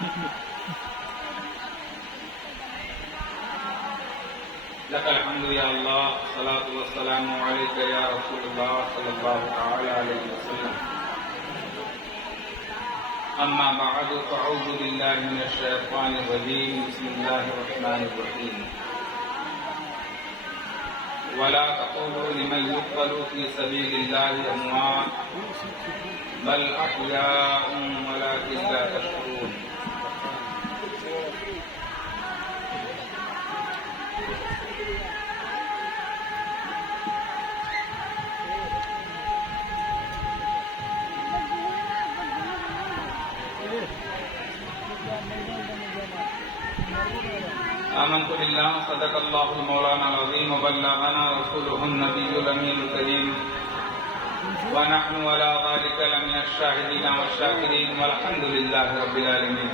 لك الحمد يا الله الصلاة والسلام عليك يا رسول الله صلى الله تعالى عليه وسلم. أما بعد فأعوذ بالله من الشيطان الرجيم. بسم الله الرحمن الرحيم. ولا تقولوا لمن يقتل في سبيل الله أموات بل أحياء ولكن لا تشعرون. آمنت بالله صدق الله المولانا العظيم وبلغنا رسوله النبي الأمين الكريم ونحن على ذلك لمن الشاهدين والشاكرين والحمد لله رب العالمين.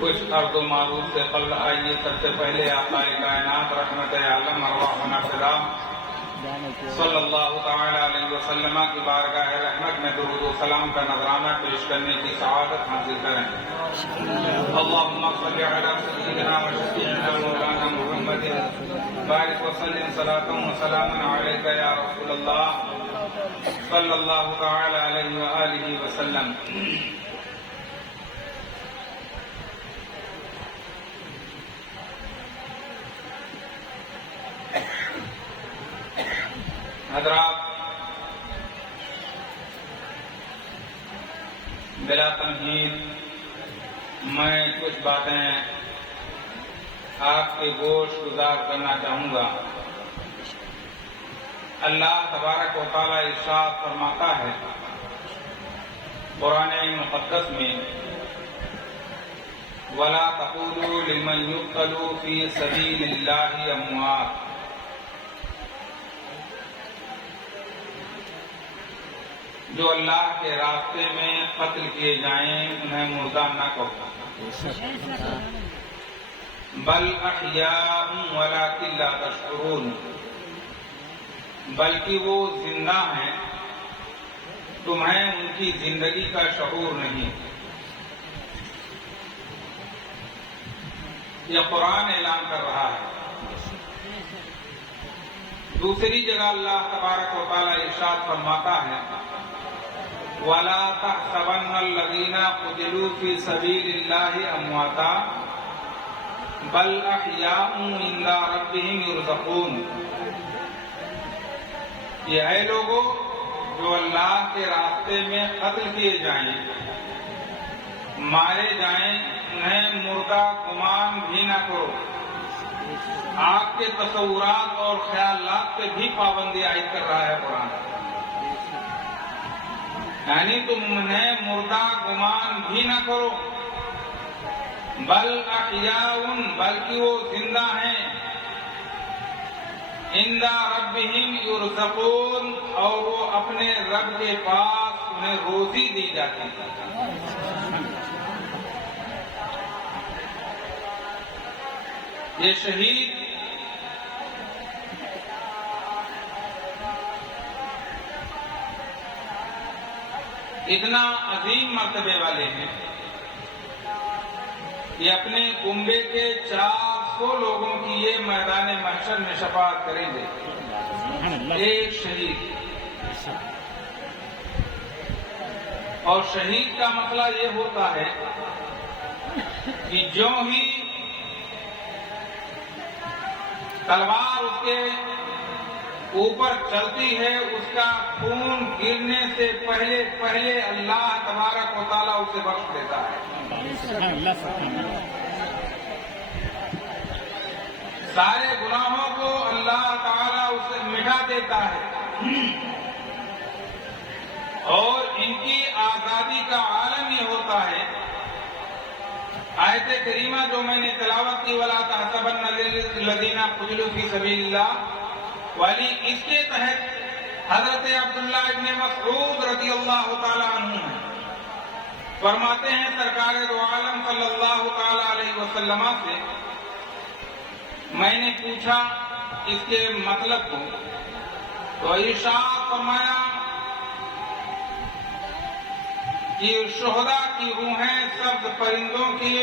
کچھ عرض و معروف سے قبل آئیے سب سے پہلے آقا کائنات رحمت عالم ارواحنا فدا صلی اللہ تعالی علیہ وسلم کی بارگاہ رحمت میں درود و سلام کا نذرانہ پیش کرنے کی سعادت حاصل کریں. اللہم صلی علی سیدنا و شفیعنا مولانا محمد بارک وسلم صلاۃ و سلام علیک یا رسول اللہ صلی اللہ تعالی علیہ وآلہ وسلم. حضرات، بلا تمہید میں کچھ باتیں آپ کے گوش گزار کرنا چاہوں گا. اللہ تبارک و تعالی ارشاد فرماتا ہے قرآن مقدس میں وَلَا تَقُولُوا لِمَنْ يُقْتَلُ فِي سَبِيلِ اللَّهِ أَمْوَاتٌ. جو اللہ کے راستے میں قتل کیے جائیں انہیں مردہ نہ کہو بل احیاء ولکن لا تشعرون، بلکہ وہ زندہ ہیں تمہیں ان کی زندگی کا شعور نہیں. یہ قرآن اعلان کر رہا ہے. دوسری جگہ اللہ تبارک و تعالی ارشاد فرماتا ہے وَلَا تَحْسَبَنَّ الَّذِينَ قُتِلُوا فِي سَبِيلِ اللَّهِ أَمْوَاتًا بَلْ أَحْيَاءٌ عِندَ رَبِّهِمْ يُرْزَقُونَ. یہ ہے لوگوں جو اللہ کے راستے میں قتل کیے جائیں مارے جائیں انہیں مردہ گمان بھی نہ کرو. آپ کے تصورات اور خیالات پہ بھی پابندی عائد کر رہا ہے قرآن. یعنی تم انہیں مردہ گمان بھی نہ کرو بل احیاء، بلکہ وہ زندہ ہیں عند ربہم یرزقون، اور وہ اپنے رب کے پاس انہیں روزی دی جاتی ہے. یہ شہید اتنا عظیم مرتبے والے ہیں کہ اپنے کنبے کے 400 لوگوں کی یہ میدان محشر میں شفاعت کریں گے. ایک شہید، اور شہید کا مسئلہ یہ ہوتا ہے کہ جو ہی تلوار اس کے اوپر چلتی ہے اس کا خون گرنے سے پہلے اللہ تبارک و تعالیٰ اسے بخش دیتا ہے. سارے گناہوں کو اللہ تعالیٰ اسے مٹا دیتا ہے اور ان کی آزادی کا عالم یہ ہوتا ہے. آیت کریمہ جو میں نے تلاوت کی وَلَا تَحْسَبَنَّ الَّذِينَ قُتِلُوا فِي سَبِيلِ اللَّهِ والی، اس کے تحت حضرت عبداللہ ابن مسعود رضی اللہ تعالی عنہ فرماتے ہیں سرکار دو عالم صلی اللہ تعالی علیہ وسلم سے میں نے پوچھا اس کے مطلب کو، تو ارشاد فرمایا کہ شہداء کی روحیں سبز پرندوں کی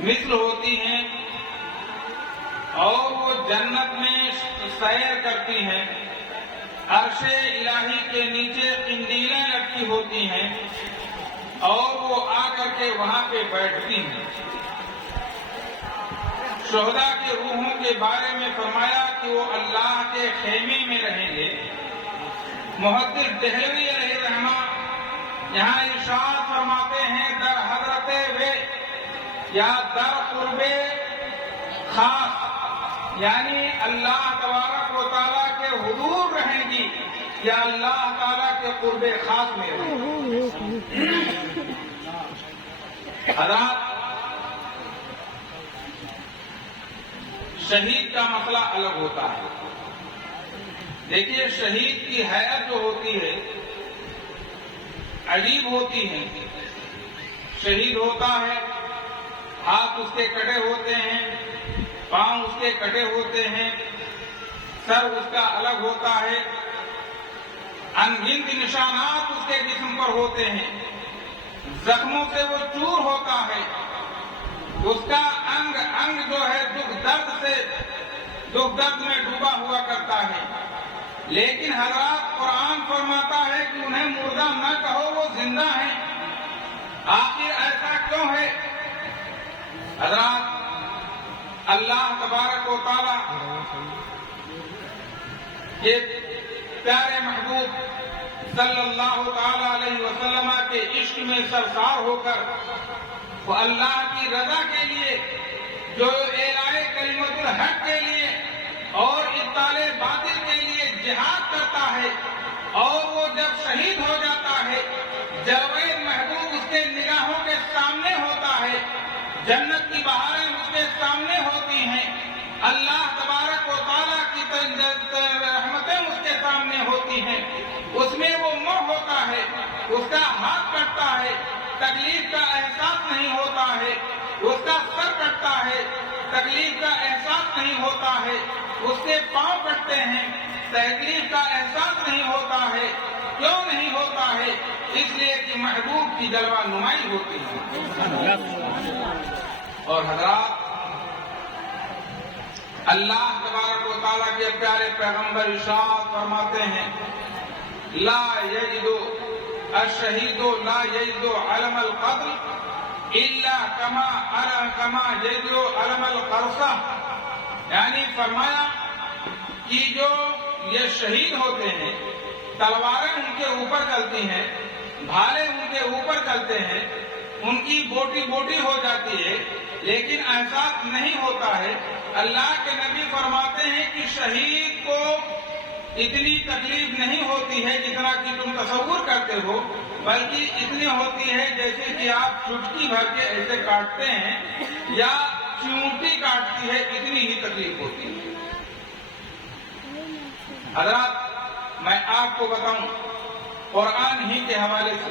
مثل ہوتی ہیں اور وہ جنت میں سیر کرتی ہیں، عرش الہی کے نیچے قندیلیں لٹکی ہوتی ہیں اور وہ آ کر کے وہاں پہ بیٹھتی ہیں۔ شہداء کے روحوں کے بارے میں فرمایا کہ وہ اللہ کے خیمے میں رہیں گے۔ محدث دہلوی علیہ رحمہ یہاں ارشاد فرماتے ہیں در حضرت وے یا در قرب خاص، یعنی اللہ تبارک و تعالیٰ کے حضور رہیں گی یا اللہ تعالیٰ کے قرب خاص میں رہیں گی۔ حضرات، شہید کا مسئلہ الگ ہوتا ہے۔ دیکھیے، شہید کی حیت جو ہوتی ہے عجیب ہوتی ہے۔ شہید ہوتا ہے، ہاتھ اس کے کٹے ہوتے ہیں، پاؤں اس کے کٹے ہوتے ہیں، سر اس کا الگ ہوتا ہے، انگنت نشانات اس کے جسم پر ہوتے ہیں، زخموں سے وہ چور ہوتا ہے، اس کا انگ انگ جو ہے دکھ درد میں ڈوبا ہوا کرتا ہے۔ لیکن حضرات، قرآن فرماتا ہے کہ انہیں مردہ نہ کہو، وہ زندہ ہیں۔ آخر ایسا کیوں ہے؟ حضرات، اللہ تبارک و تعالیٰ کے پیارے محبوب صلی اللہ تعالی علیہ وسلم کے عشق میں سرشار ہو کر وہ اللہ کی رضا کے لیے، جو اعلاء کلمت الحق کے لیے اور ابطال باطل کے لیے جہاد کرتا ہے، اور وہ جب شہید ہو جاتا ہے، جلوہ محبوب اس کے نگاہوں کے سامنے ہوتا ہے، جنت کی بہاریں اس کے سامنے ہوتی ہیں، اللہ تبارک و تعالیٰ کی رحمتیں اس کے سامنے ہوتی ہیں، اس میں وہ موہ ہوتا ہے، اس کا ہاتھ کٹتا ہے، تکلیف کا احساس نہیں ہوتا ہے، اس کا سر کٹتا ہے، تکلیف کا احساس نہیں ہوتا ہے، اس کے پاؤں کٹتے ہیں، تکلیف کا احساس نہیں ہوتا ہے۔ کیوں نہیں ہوتا ہے؟ اس لیے کہ محبوب کی جلوہ نمائی ہوتی ہے۔ اور حضرات، اللہ تبارک و تعالیٰ کے پیارے پیغمبر ارشاد فرماتے ہیں، لا یجد الشہید لا یجد علم القتل الا کما یجد علم القرصہ، یعنی فرمایا کہ جو یہ شہید ہوتے ہیں، تلواریں ان کے اوپر چلتی ہیں، بھالے ان کے اوپر چلتے ہیں، ان کی بوٹی بوٹی ہو جاتی ہے، لیکن احساس نہیں ہوتا ہے۔ اللہ کے نبی فرماتے ہیں کہ شہید کو اتنی تکلیف نہیں ہوتی ہے جتنا کہ تم تصور کرتے ہو، بلکہ اتنی ہوتی ہے جیسے کہ آپ چٹکی بھر کے ایسے کاٹتے ہیں یا چونٹی کاٹتی ہے، اتنی ہی تکلیف ہوتی ہے۔ حضرات، میں آپ کو بتاؤں قرآن ہی کے حوالے سے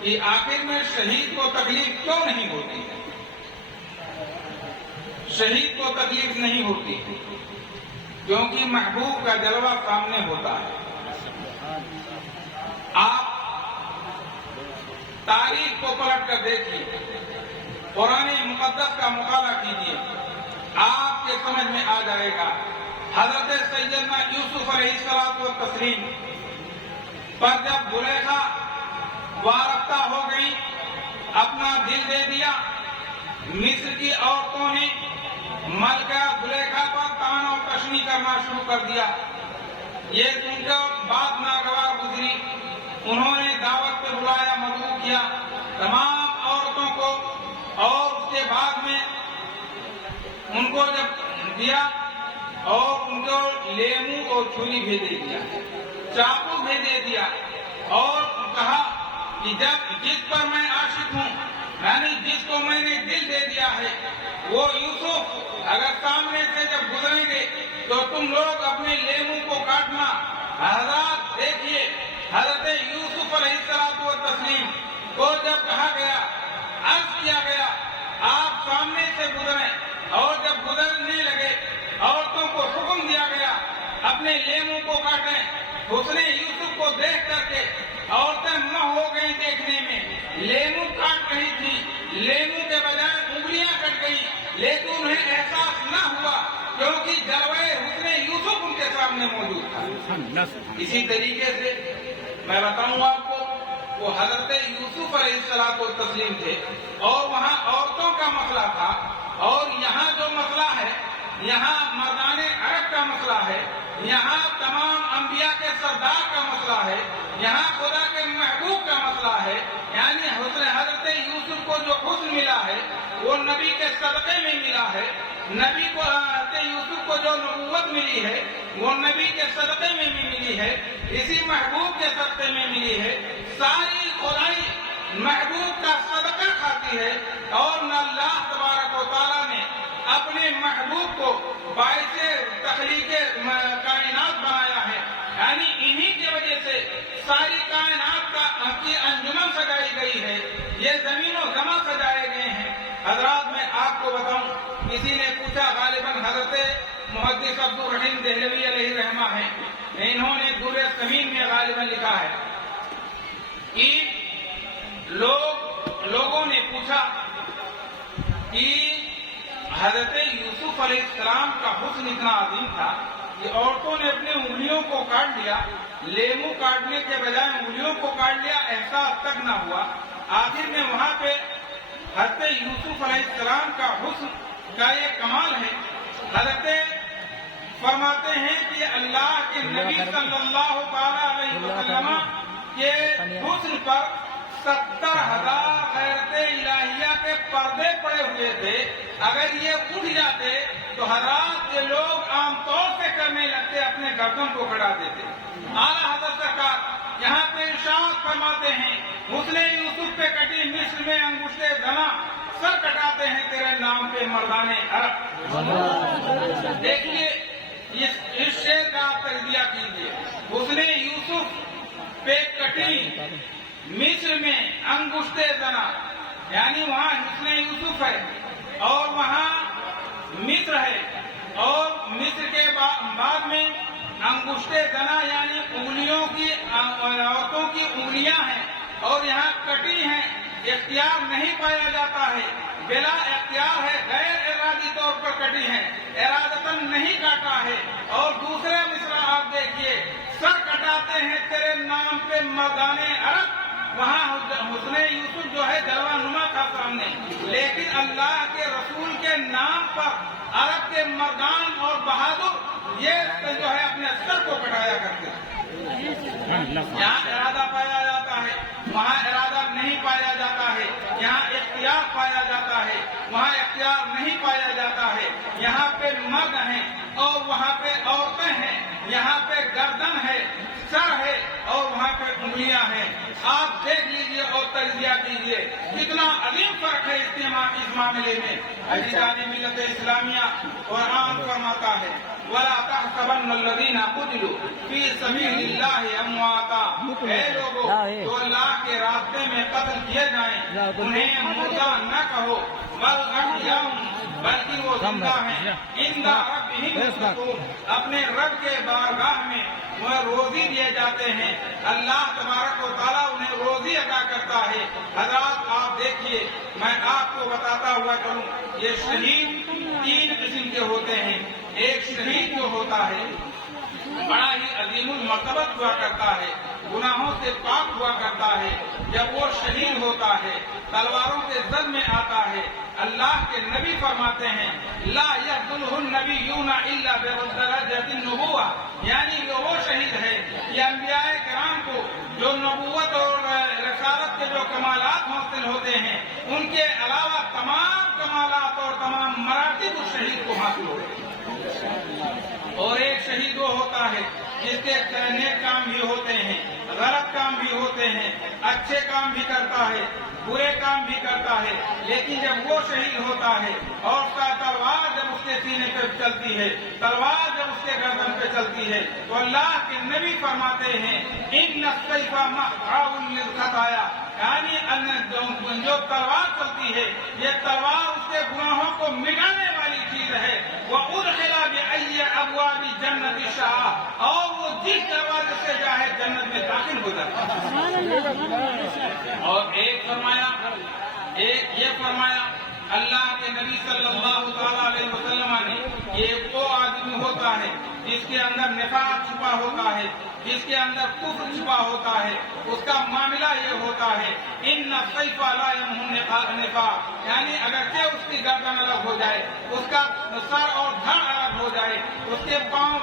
کہ آخر میں شہید کو تکلیف کیوں نہیں ہوتی ہے۔ شہید کو تکلیف نہیں ہوتی کیونکہ محبوب کا جلوہ سامنے ہوتا ہے۔ آپ تاریخ کو پلٹ کر دیکھیے، قرآن مقدس کا مطالعہ کیجیے، آپ کے سمجھ میں آ جائے گا۔ حضرت سیدنا یوسف علیہ السلام و تسلیم پر جب زلیخا وارفتہ ہو گئی، اپنا دل دے دیا، مصر کی عورتوں نے ملکہ زلیخا پر طعن و تشنیع کرنا شروع کر دیا۔ یہ ان کا بات ناگوار گزری، انہوں نے دعوت پہ بلایا، مدعو کیا تمام عورتوں کو، اور اس کے بعد میں ان کو جب دیا اور ان کو لیمو اور چھری بھیجے دیا، چاقو بھیجے دیا، اور کہا کہ جس پر میں عاشق ہوں، یعنی جس کو میں نے دل دے دیا ہے، وہ یوسف اگر سامنے سے جب گزریں گے تو تم لوگ اپنے لیمو کو کاٹنا۔ حضرات دیکھیے، حضرت یوسف علیہ السلام و تسلیم کو جب کہا گیا، عرض کیا گیا، آپ سامنے سے گزریں، اور جب گزرنے لگے اور تو لیمو کو کاٹیں۔ حسن یوسف کو دیکھ کر کے عورتیں مہ ہو گئی دیکھنے میں، لیمو کاٹ رہی تھی، لیمو کے بجائے انگلیاں کٹ گئی، لیکن انہیں احساس نہ ہوا کیونکہ جلوہ حسن یوسف ان کے سامنے موجود تھا۔ اسی طریقے سے میں بتاؤں آپ کو، وہ حضرت یوسف علیہ السلام کو تسلیم تھے اور وہاں عورتوں کا مسئلہ تھا، اور یہاں جو مسئلہ ہے، یہاں مردان عرب کا مسئلہ ہے، یہاں تمام انبیاء کے سردار کا مسئلہ ہے، یہاں خدا کے محبوب کا مسئلہ ہے۔ یعنی حضرت یوسف کو جو حسن ملا ہے وہ نبی کے صدقے میں ملا ہے، نبی کو حضرت یوسف کو جو نبوت ملی ہے وہ نبی کے صدقے میں بھی ملی ہے، اسی محبوب کے صدقے میں ملی ہے۔ ساری خدائی محبوب کا صدقہ کھاتی ہے، اور نہ اللہ تبارک و تعالیٰ نے اپنے محبوب کو باعث تخلیق کائنات بنایا ہے۔ یعنی انہی کی وجہ سے ساری کائنات کی انجمن سجائی گئی ہے، یہ زمین و زمان سجائے گئے ہیں۔ حضرات میں آپ کو بتاؤں، کسی نے پوچھا، غالباً حضرت محدث عبدالرحیم دہلوی علیہ رحمہ ہیں، انہوں نے در الثمین میں غالباً لکھا ہے کہ لوگوں نے پوچھا کہ حضرت یوسف علیہ السلام کا حسن اتنا عظیم تھا کہ عورتوں نے اپنے انگلیوں کو کاٹ لیا، لیمو کاٹنے کے بجائے انگلیوں کو کاٹ لیا، احساس تک نہ ہوا۔ آخر میں وہاں پہ حضرت یوسف علیہ السلام کا حسن کا یہ کمال ہے، حضرت فرماتے ہیں کہ اللہ کے نبی صلی اللہ علیہ وسلم کے حسن پر 70,000 غیرت الہیہ کے پردے پڑے ہوئے تھے۔ اگر یہ اٹھ جاتے تو حضرات یہ لوگ عام طور سے کرنے لگتے، اپنے گردن کو کھڑا دیتے۔ اعلیٰ حضرت سرکار یہاں پہ ارشاد فرماتے ہیں، حسن یوسف پہ کٹی مصر میں انگشت زنا، سر کٹاتے ہیں تیرے نام پہ مردان عرب۔ دیکھیے اس شعر کا آپ تجزیہ کیجیے، حسن یوسف پہ کٹی مصر میں انگشت زنا، یعنی وہاں حسن یوسف ہے اور وہاں مصر ہے، اور مصر کے بعد میں انگشت زنا یعنی انگلیوں کی، عورتوں کی انگلیاں ہیں اور یہاں کٹی ہیں، اختیار نہیں پایا جاتا ہے، بلا اختیار ہے، غیر ارادی طور پر کٹی ہیں، ارادتاً نہیں کاٹا ہے۔ اور دوسرے مصرع آپ دیکھیے، سر کٹاتے ہیں تیرے نام پہ مردان عرب، وہاں حسن یوسف جو ہے جلوہ نما تھا سامنے، لیکن اللہ کے رسول کے نام پر عرب کے مردان اور بہادر یہ جو ہے اپنے سر کو کٹایا کرتے ہیں۔ یہاں ارادہ پایا جاتا ہے، وہاں ارادہ نہیں پایا جاتا ہے، یہاں اختیار پایا جاتا ہے، وہاں اختیار نہیں پایا جاتا ہے۔ یہاں پہ مرد ہیں اور وہاں پہ عورتیں ہیں، یہاں پہ گردن ہے، سر ہے اور وہاں پہ انگلیاں ہیں۔ آپ دیکھ لیجئے اور تجزیہ کیجئے، کتنا عظیم فرق ہے اس معاملے میں۔ عزیزان ملت اسلامیہ قرآن فرماتا ہے، وَلَا تَحْسَبَنَّ الَّذِينَ قُتِلُوا فِي سَبِيلِ اللَّهِ أَمْوَاتًا، اے لوگوں جو اللہ کے راستے میں قتل کیے جائیں انہیں مردہ نہ کہو، بل احیاء، بلکہ وہ زندہ ہیں، عند ربہم یرزقون، اپنے رب کے بارگاہ میں وہ روزی دیے جاتے ہیں، اللہ تبارک و تعالیٰ انہیں روزی عطا کرتا ہے۔ حضرات آپ دیکھیے، میں آپ کو بتاتا ہوا چلوں، یہ شہید 3 قسم کے ہوتے ہیں۔ ایک شہید جو ہوتا ہے بڑا ہی عظیم المرتبت ہوا کرتا ہے، گناہوں سے پاک ہوا کرتا ہے، جب وہ شہید ہوتا ہے تلواروں کے زد میں آتا ہے، اللہ کے نبی فرماتے ہیں لا يقتله النبیون الا بدرجۃ النبوہ، یعنی وہ شہید ہے یہ انبیاء کرام کو جو نبوت اور رسالت کے جو کمالات حاصل ہوتے ہیں ان کے علاوہ تمام کمالات اور تمام مراتب اس شہید کو حاصل ہوتے ہیں۔ اور ایک شہید وہ ہوتا ہے جس کے نیک کام بھی ہوتے ہیں، غلط کام بھی ہوتے ہیں، اچھے کام بھی کرتا ہے، برے کام بھی کرتا ہے، لیکن جب وہ شہید ہوتا ہے اور اس کا تلوار جب اس کے سینے پہ چلتی ہے، تلوار جب اس کے گردن پہ چلتی ہے تو اللہ کے نبی فرماتے ہیں ان السیف محراء للخطایا، یعنی جو تلوار چلتی ہے یہ تلوار اس کے گناہوں کو مٹانے والی چیز ہے۔ وَأُدْخِلَ بِأَيِّ أَبْوَابِ جَنَّةِ شَاءَ، اور اور ایک یہ فرمایا اللہ کے نبی صلی اللہ تعالیٰ علیہ وسلم نے، یہ وہ آدمی ہوتا ہے جس کے اندر نفاق چھپا ہوتا ہے، جس کے اندر کفر چھپا ہوتا ہے، اس کا معاملہ یہ ہوتا ہے ان السیف لا یمحو النفاق، یعنی اگرچہ اس کی گردن الگ ہو جائے، اس کا سر اور دھڑ الگ ہو جائے، اس کے پاؤں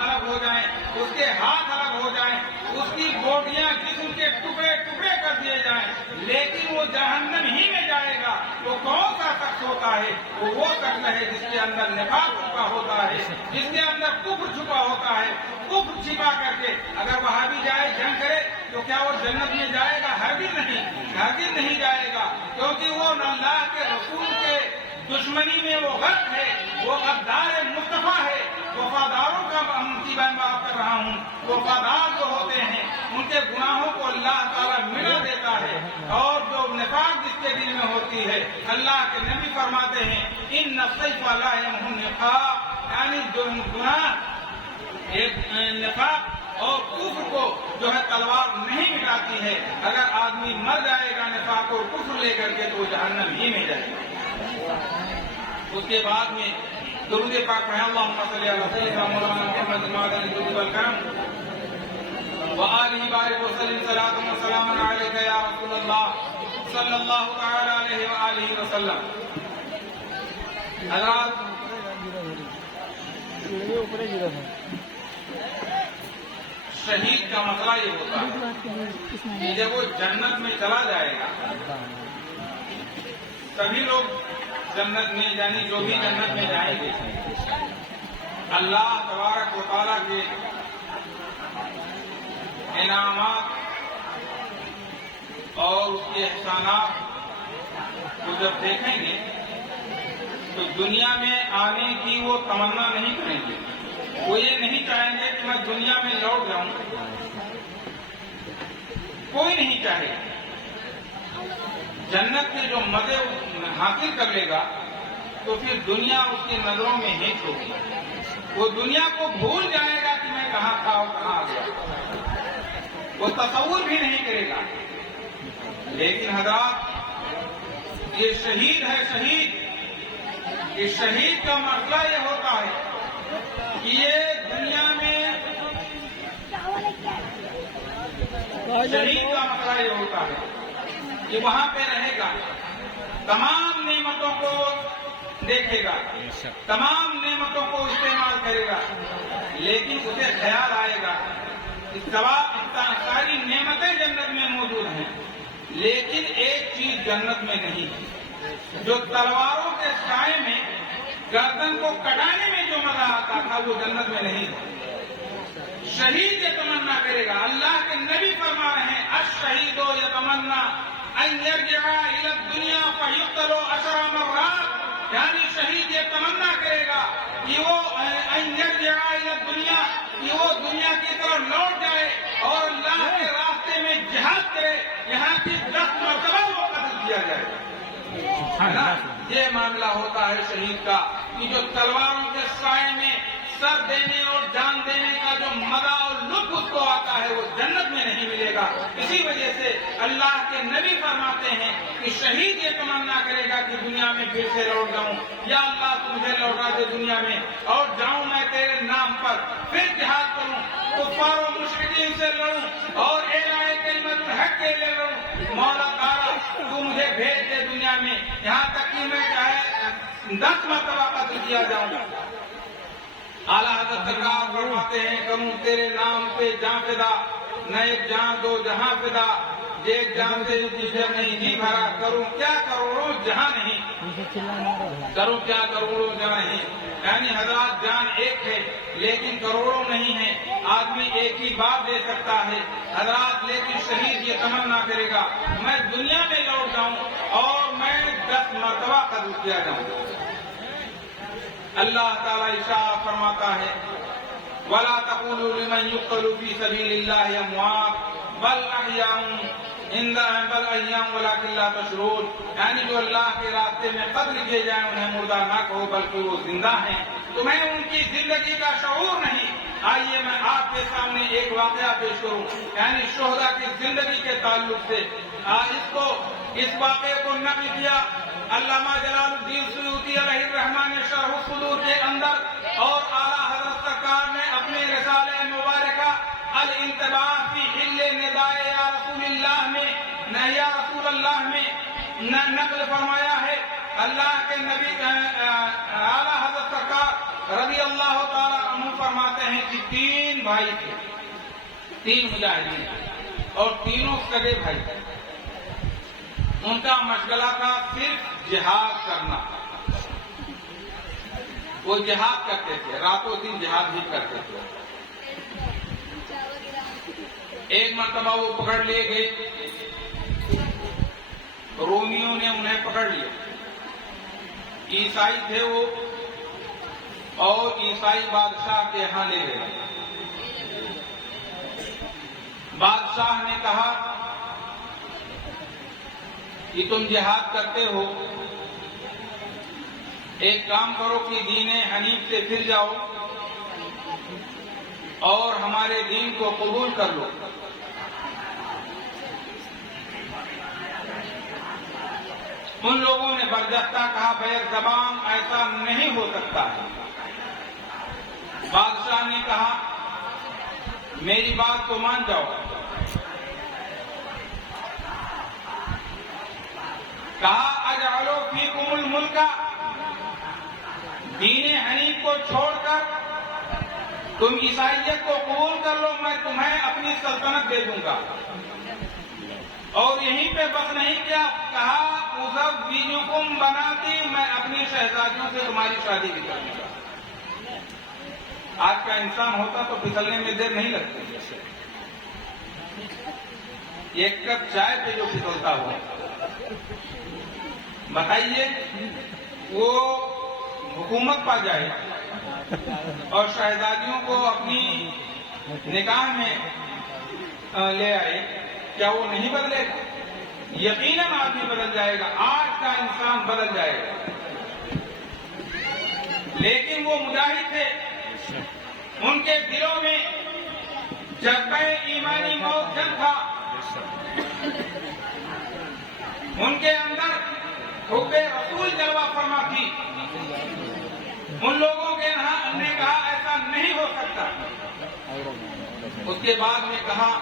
الگ ہو جائیں، اس کے ہاتھ الگ ہو جائیں، اس کی بوٹیاں جسم کے ٹکڑے ٹکڑے کر دیے جائیں، لیکن وہ جہنم ہی میں جائے گا۔ وہ کون سا شخص ہوتا ہے؟ وہ شخص ہے جس کے اندر نفاق چھپا ہوتا ہے، جس کے اندر کفر چھپا ہوتا ہے۔ کفر چھپا کر کے اگر وہاں بھی جائے جنگ کرے تو کیا وہ جنت میں جائے گا؟ ہرگز نہیں جائے گا، کیونکہ وہ اللہ کے رسول کے دشمنی میں وہ غرق ہے، وہ غدار مصطفیٰ ہے۔ وفاداروں کا کی بات کر رہا ہوں، وفادار جو ہوتے ہیں ان کے گناہوں کو اللہ تعالیٰ مٹا دیتا ہے، اور جو نفاق جس کے دل میں ہوتی ہے، اللہ کے نبی فرماتے ہیں ان السیف لا یمحو النفاق، یعنی جو گناہ ایک نفاق اور کفر کو جو ہے تلوار نہیں مٹاتی ہے۔ اگر آدمی مر جائے گا نفاق اور کفر لے کر کے تو جہنم ہی میں جائے گا۔ اس کے بعد میں درود پاک پڑھیں، اللہم صلی علی سیدنا مولانا محمد معدن الجود والکرم وآلہ بارک وسلم صلاۃ و سلام علیک یا رسول اللہ صلی اللہ تعالی علیہ وآلہ وسلم۔ حضرات، شہید کا مسئلہ یہ ہوتا ہے کہ جب وہ جنت میں چلا جائے گا، سبھی لوگ جنت میں، یعنی جو بھی جنت میں جائیں گے، اللہ تبارک و تعالیٰ کے انعامات اور اس کے احسانات کو جب دیکھیں گے تو دنیا میں آنے کی وہ تمنا نہیں کریں گے۔ وہ یہ نہیں چاہیں گے کہ میں دنیا میں لوٹ جاؤں، کوئی نہیں چاہے۔ جنت کے جو مزے حاصل کر لے گا تو پھر دنیا اس کی نظروں میں ہیچ ہوگی، وہ دنیا کو بھول جائے گا کہ میں کہاں تھا اور کہاں آ گیا، وہ تصور بھی نہیں کرے گا۔ لیکن حضرات، یہ شہید ہے، شہید کا مسئلہ یہ ہوتا ہے کہ یہ دنیا میں شہید کا مسئلہ یہ ہوتا ہے کہ وہاں پہ رہے گا، تمام نعمتوں کو دیکھے گا، تمام نعمتوں کو استعمال کرے گا، لیکن اسے خیال آئے گا کہ ساری نعمتیں جنت میں موجود ہیں، لیکن ایک چیز جنت میں نہیں ہے، جو تلواروں کے سائے میں گردن کو کٹانے میں جو مزہ آتا تھا وہ جنت میں نہیں ہے۔ شہید یہ تمنا کرے گا، اللہ کے نبی فرما رہے ہیں الشہید یتمنا ان یرجع الی الدنیا فیقتل 10 مرات، یعنی شہید یہ تمنا کرے گا کہ وہ ان یرجع الی الدنیا، کہ وہ دنیا کی طرف لوٹ جائے اور اللہ کے راستے میں جہاد کرے، یہاں کی 10 مرتبہ وہ قتل کیا جائے۔ یہ معاملہ ہوتا ہے شہید کا کہ جو تلواروں کے سائے میں سر دینے اور جان دینے کا جو مزہ اور لطف اس کو آتا ہے وہ جنت میں نہیں ملے گا۔ اسی وجہ سے اللہ کے نبی فرماتے ہیں کہ شہید یہ تمنا کرے گا کہ دنیا میں پھر سے لوٹ جاؤں، یا اللہ تو مجھے لوٹا دے دنیا میں اور جاؤں میں تیرے نام پر، پھر جہاد کروں، کفار و مشرکین سے لڑوں اور اعلان کلمت الحق کے لیے لڑوں۔ مولا تعالیٰ تو مجھے بھیج دے دنیا میں، یہاں تک کہ میں چاہے 10 مرتبہ قتل کیا جاؤں۔ اعلیٰ حضرت سرکار فرماتے ہیں کروں تیرے نام پہ جان فدا، نہ ایک جان دو جہاں فدا، ایک جان سے تجھے نہیں جی بھرا، کروں کیا کروڑوں جہاں نہیں، کروں کیا کروڑوں جہاں نہیں۔ یعنی حضرات جان ایک ہے لیکن کروڑوں نہیں ہے، آدمی ایک ہی بات دے سکتا ہے حضرات، لیکن شہید یہ تمنا کرے گا میں دنیا میں لوٹ جاؤں اور میں 10 مرتبہ قتل کیا جاؤں۔ اللہ تعالیٰ ارشاد فرماتا ہے وَلَا تَقُولُوا لِمَنْ يُقْتَلُ فِي سَبِيلِ اللَّهِ أَمْوَاتٌ بَلْ أَحْيَاءٌ بَلْ أَحْيَاءٌ وَلَكِنْ لَا تَشْعُرُونَ، یعنی جو اللہ کے راستے میں قتل کیے جائیں انہیں مردہ نہ کہو بلکہ وہ زندہ ہیں، تمہیں ان کی زندگی کا شعور نہیں، آئیے میں آپ کے سامنے ایک واقعہ پیش کروں، یعنی شہداء کی زندگی کے تعلق سے۔ اس واقعے کو نقل کیا علامہ جلال الدین سیوطی علیہ الرحمہ نے شرح الصدور کے اندر، اور اعلیٰ حضرت سرکار نے اپنے رسالہ مبارکہ الانتباہ فی حل نداء یا رسول اللہ میں یا رسول اللہ میں نقل فرمایا ہے۔ اللہ کے نبی اعلیٰ حضرت سرکار رضی اللہ تعالی عنہ فرماتے ہیں کہ 3 بھائی تھے، 3 مجاہدین، اور تینوں سگے بھائی تھے۔ ان کا مشغلہ تھا صرف جہاد کرنا، وہ جہاد کرتے تھے، راتوں دن جہاد بھی کرتے تھے۔ ایک مرتبہ وہ پکڑ لیے گئے، رومیوں نے انہیں پکڑ لیا، عیسائی تھے وہ، اور عیسائی بادشاہ کے یہاں لے گئے۔ بادشاہ نے کہا کہ تم جہاد کرتے ہو، ایک کام کرو کہ دین حنیف سے پھر جاؤ اور ہمارے دین کو قبول کر لو۔ ان لوگوں نے برجستہ کہا بیک زبان ایسا نہیں ہو سکتا ہے۔ بادشاہ نے کہا میری بات کو مان جاؤ۔ کہا اجعلوا فیکم الملک، دین حنیف کو چھوڑ کر تم عیسائیت کو قبول کر لو، میں تمہیں اپنی سلطنت دے دوں گا۔ اور یہیں پہ بس نہیں کیا، کہا ازوجکم بناتی، میں اپنی شہزادیوں سے تمہاری شادی بھی کروں گا۔ آج کا انسان ہوتا تو پھسلنے میں دیر نہیں لگتی، ایک کپ چائے پہ جو پھسلتا ہو، بتائیے وہ حکومت پا جائے اور شہزادیوں کو اپنی نکاح میں لے آئے، کیا وہ نہیں بدلے گا؟ یقیناً آدمی بدل جائے گا، آج کا انسان بدل جائے گا۔ لیکن وہ مجاہد تھے، ان کے دلوں میں جذبہ ایمانی موت جن تھا، ان کے اندر حب رسول جلوہ فرما تھی۔ ان لوگوں کے یہاں نے کہا ایسا نہیں ہو سکتا۔ اس کے بعد میں کہا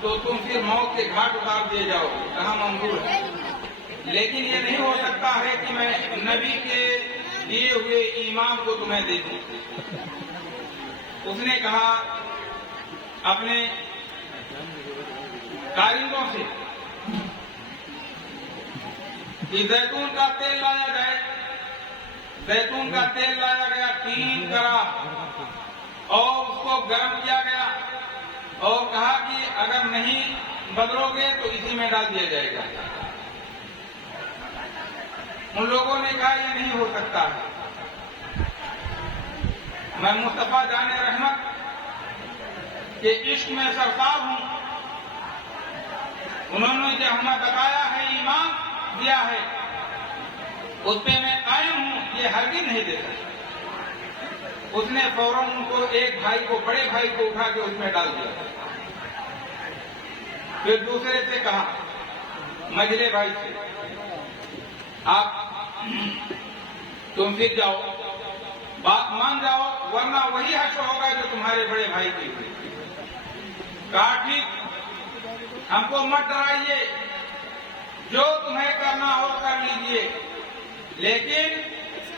تو تم پھر موت کے گھاٹ اتار دیے جاؤ، کہا منظور ہے، لیکن یہ نہیں ہو سکتا ہے کہ میں نبی کے دیے ہوئے ایمان کو تمہیں دے دوں۔ اس نے کہا اپنے کارندوں سے کہ زیتون کا تیل لایا جائے۔ زیتون کا تیل لایا گیا 3 کرا، اور اس کو گرم کیا گیا، اور کہا کہ اگر نہیں بدلو گے تو اسی میں ڈال دیا جائے گا۔ ان لوگوں نے کہا یہ نہیں ہو سکتا ہے۔ میں مصطفیٰ جان رحمت کے عشق میں سرکار ہوں، انہوں نے جو ہمیں بتایا ہے، ایمان دیا ہے، اس پہ میں قائم ہوں، یہ ہرگز نہیں دے سکتا۔ اس نے فوراً ان کو ایک بھائی کو، بڑے بھائی کو اٹھا کے اس میں ڈال دیا۔ پھر دوسرے سے کہا، مجلے بھائی سے، آپ تم پھر جاؤ، بات مان جاؤ، ورنہ وہی حشر ہوگا جو تمہارے بڑے بھائی کی ہوئی۔ کہا ٹھیک، ہم کو مت ڈرائیے، جو تمہیں کرنا ہو کر لیجئے، لیکن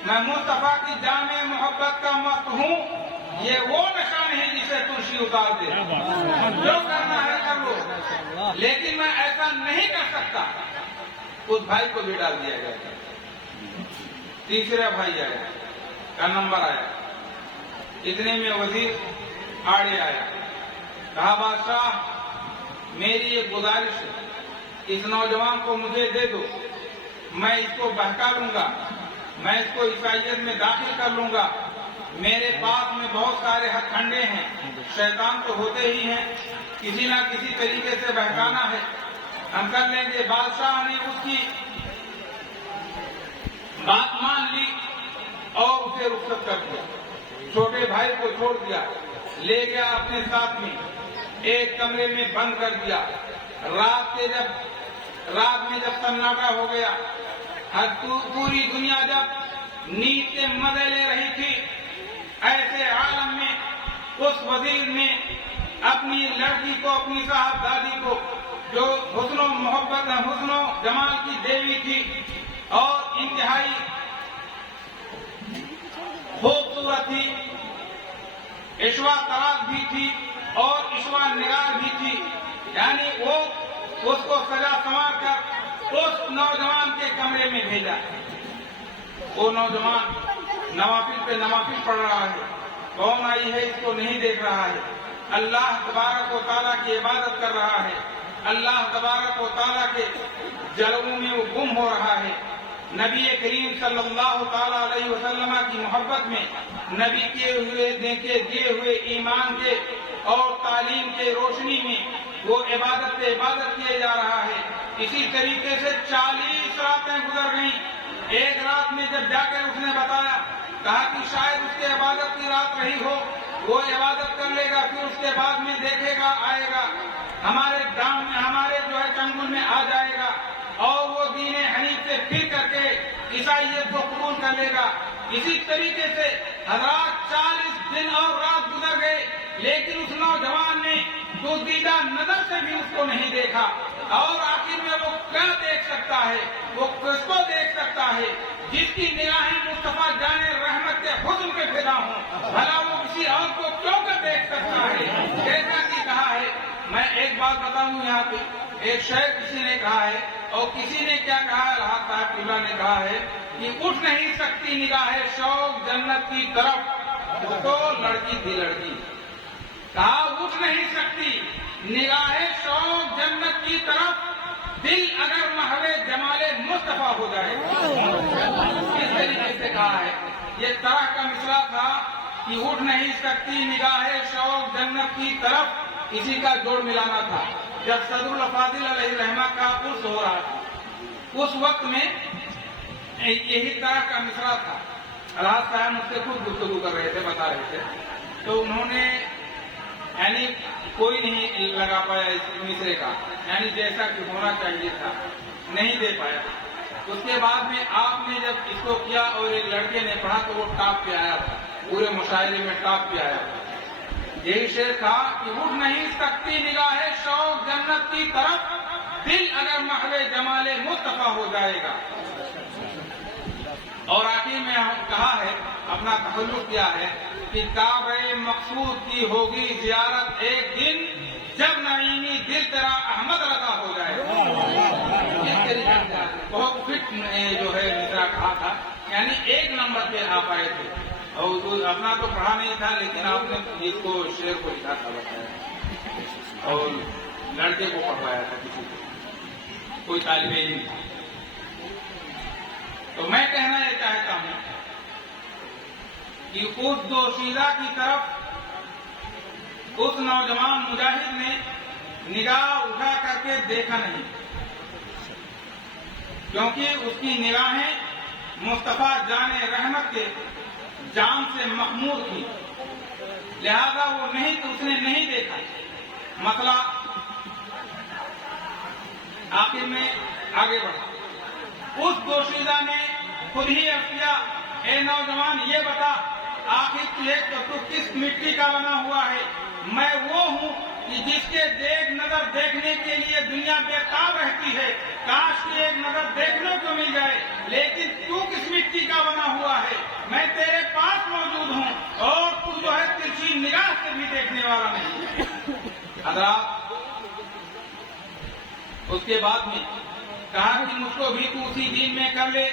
میں مصطفیٰ کی جامع محبت کا مست ہوں، یہ وہ نشہ نہیں جسے تلسی اتار دے، جو کرنا ہے کر لو، لیکن میں ایسا نہیں کر سکتا۔ اس بھائی کو بھی ڈال دیا گیا۔ تیسرا بھائی آیا، کا نمبر آیا، اتنے میں وزیر آڑے آیا، کہا بادشاہ میری ایک گزارش ہے، اس نوجوان کو مجھے دے دو، میں اس کو بہکا لوں گا، میں اس کو عیسائیت میں داخل کر لوں گا، میرے پاس میں بہت سارے ہتھ کنڈے ہیں، شیطان تو ہوتے ہی ہیں، کسی نہ کسی طریقے سے بہکانا ہے، ہم کر لیں گے۔ بادشاہ نے اس کی بات مان لی اور اسے رخصت کر دیا، چھوٹے بھائی کو چھوڑ دیا، لے گیا اپنے ساتھ میں، ایک کمرے میں بند کر دیا۔ رات میں جب سناٹا ہو گیا، پوری دنیا جب نیند کے مزے لے رہی تھی، ایسے عالم میں اس وزیر نے اپنی لڑکی کو، اپنی صاحبزادی کو، جو حسن و محبت، حسن و جمال کی دیوی تھی اور انتہائی خوبصورت تھی، عشوہ طراز بھی تھی اور عشوہ نگار بھی تھی، یعنی وہ اس کو سجا سنوار کر اس نوجوان کے کمرے میں بھیجا۔ وہ نوجوان نوافل پہ نوافل پڑھ رہا ہے، کون آئی ہے اس کو نہیں دیکھ رہا ہے، اللہ تبارک و تعالیٰ کی عبادت کر رہا ہے، اللہ تبارک و تعالیٰ کے جلووں میں وہ گم ہو رہا ہے۔ نبی کریم صلی اللہ تعالیٰ علیہ وسلم کی محبت میں، نبی کے دیے ہوئے ایمان کے اور تعلیم کے روشنی میں وہ عبادت پہ عبادت کیے جا رہا ہے۔ اسی طریقے سے 40 راتیں گزر گئیں۔ ایک رات میں جب جا کر اس نے بتایا، کہا کہ شاید اس کے عبادت کی رات رہی ہو، وہ عبادت کر لے گا، پھر اس کے بعد میں دیکھے گا، آئے گا ہمارے دام میں، ہمارے جو ہے چنگل میں آ جائے گا اور وہ دین حنیف سے پھر کر کے عیسائیت کو قبول کر لے گا۔ اسی طریقے سے حضرات 40 دن اور رات گزر گئے، لیکن اس نوجوان نے دوزیدہ نظر سے بھی اس کو نہیں دیکھا، اور آخر میں وہ کیا دیکھ سکتا ہے، وہ کس کو دیکھ سکتا ہے جس کی نگاہیں مصطفیٰ جان رحمت کے حسن پہ فدا ہوں، بھلا وہ کسی اور کو کیوں کر دیکھ سکتا ہے؟ جیسا کہ کہا ہے، میں ایک بات بتاؤں یہاں پہ، ایک شعر کسی نے کہا ہے، اور کسی نے کیا کہا ہے، الحاق صاحب قبلہ نے کہا ہے کہ اٹھ نہیں سکتی نگاہ شوق جنت کی طرف، وہ تو لڑکی تھی لڑکی، کہا اٹھ نہیں سکتی نگاہ شوق جنت کی طرف، دل اگر محو جمال مصطفیٰ ہو جائے۔ اس طریقے سے کہا ہے، یہ طرح کا مصرع تھا کہ اٹھ نہیں سکتی نگاہ شوق جنت کی طرف، اسی کا جوڑ ملانا تھا۔ جب صدر الافاضل علیہ رحمہ کا عرس ہو رہا تھا، اس وقت میں یہی طرح کا مصرع تھا۔ الحاق صاحب مجھ سے خود گفتگو کر رہے تھے، بتا رہے تھے، تو انہوں نے یعنی کوئی نہیں لگا پایا اس مصرے کا، یعنی جیسا کہ ہونا چاہیے تھا، نہیں دے پایا۔ اس کے بعد میں آپ نے جب اس کو کیا اور ایک لڑکے نے پڑھا تو وہ ٹاپ پہ آیا تھا، پورے مشاعرے میں ٹاپ پہ آیا تھا۔ یہی شعر تھا کہ اٹھ نہیں سکتی نگاہ شوق جنت کی طرف، دل اگر محو جمال مصطفیٰ ہو جائے گا۔ اور آخر میں کہا ہے، اپنا تخلق کیا ہے کہ کعبہ مقصود کی ہوگی زیارت ایک دن، جب نعیمی دل تیرا احمد رضا ہو جائے گا۔ اس طریقے سے بہت فٹ جو ہے مصرع کہا تھا، یعنی ایک نمبر پہ آپ آئے تھے، اور اپنا تو پڑھا نہیں تھا، لیکن آپ نے اس کو شعر کو لکھا تھا، بتایا، اور لڑکے کو پڑھوایا تھا، کسی کو، کوئی طالب علم تھا۔ تو میں کہنا یہ چاہتا ہوں کہ اس دوشیزہ کی طرف اس نوجوان مجاہد نے نگاہ اٹھا کر کے دیکھا نہیں، کیونکہ اس کی نگاہیں مصطفیٰ جان رحمت کے جام سے مخمور تھی، لہذا وہ نہیں تو اس نے نہیں دیکھا۔ مسئلہ آخر میں آگے بڑھا، اس دوشیزہ نے خود ہی عرض کیا، اے نوجوان یہ بتا، آخر تو کس مٹی کا بنا ہوا ہے؟ میں وہ ہوں کہ جس کے دیکھ نظر دیکھنے کے لیے دنیا بےتاب رہتی ہے، کاش کی ایک نظر دیکھنے کو مل جائے، لیکن تو کس مٹی کا بنا ہوا ہے؟ میں تیرے پاس موجود ہوں، اور تو جو ہے ترچھی نگاہ سے بھی دیکھنے والا نہیں۔ حضرات، اس کے بعد میں کہا کہ مجھ کو بھی تو اسی دین میں کر لے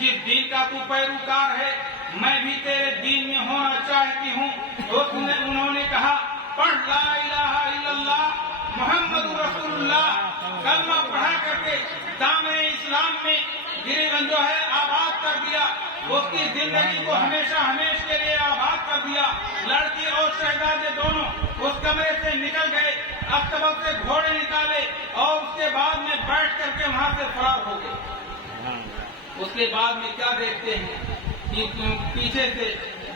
جس دین کا تو پیروکار ہے، میں بھی تیرے دین میں ہونا چاہتی ہوں۔ انہوں نے کہا، پڑھ لا الہ الا اللہ محمد رسول اللہ، کلمہ پڑھا کر کے دامن اسلام میں گریبان جو ہے آباد کر دیا، اس کی زندگی کو ہمیشہ ہمیشہ کے لیے آباد کر دیا۔ لڑکی اور شہزادے دونوں اس کمرے سے نکل گئے، اختبل سے گھوڑے نکالے، اور اس کے بعد میں بیٹھ کر کے وہاں سے فرار ہو گئے۔ اس کے بعد میں کیا دیکھتے ہیں کہ پیچھے سے